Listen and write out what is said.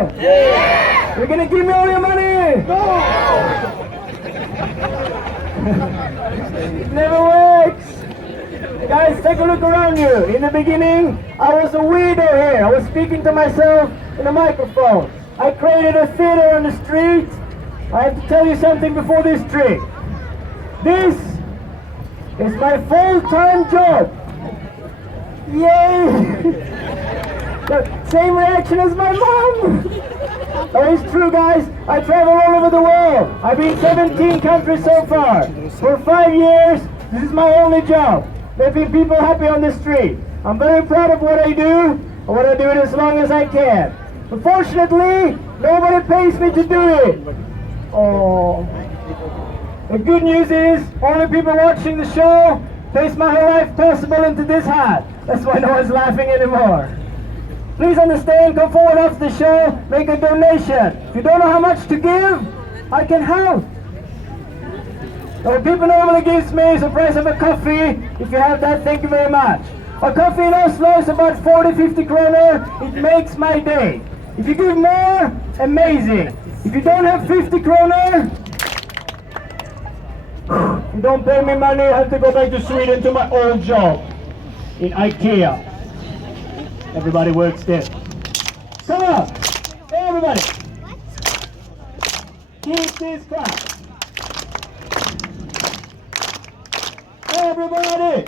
no? Yeah. You're gonna give me all your money? No. It never works. Guys, take a look around you. In the beginning, I was a weirdo here. I was speaking to myself in a microphone. I created a theater on the street. I have to tell you something before this trick. This is my full-time job. Yay! The same reaction as my mom. Oh, it's true, guys. I travel all over the world. I've been 17 countries so far. For 5 years, this is my only job. Making people happy on the street. I'm very proud of what I do. I want to do it as long as I can. Unfortunately, nobody pays me to do it. Oh. The good news is, only people watching the show place my whole life possible into this hat. That's why no one's laughing anymore. Please understand, come forward after the show, make a donation. If you don't know how much to give, I can help. What people normally gives me is the price of a coffee. If you have that, thank you very much. A coffee in Oslo is about 40-50 kroner. It makes my day. If you give more, amazing. If you don't have 50 kroner, if you don't pay me money, I have to go back to Sweden to my old job in IKEA. Everybody works there. Come on, everybody. Keep this clap. Everybody.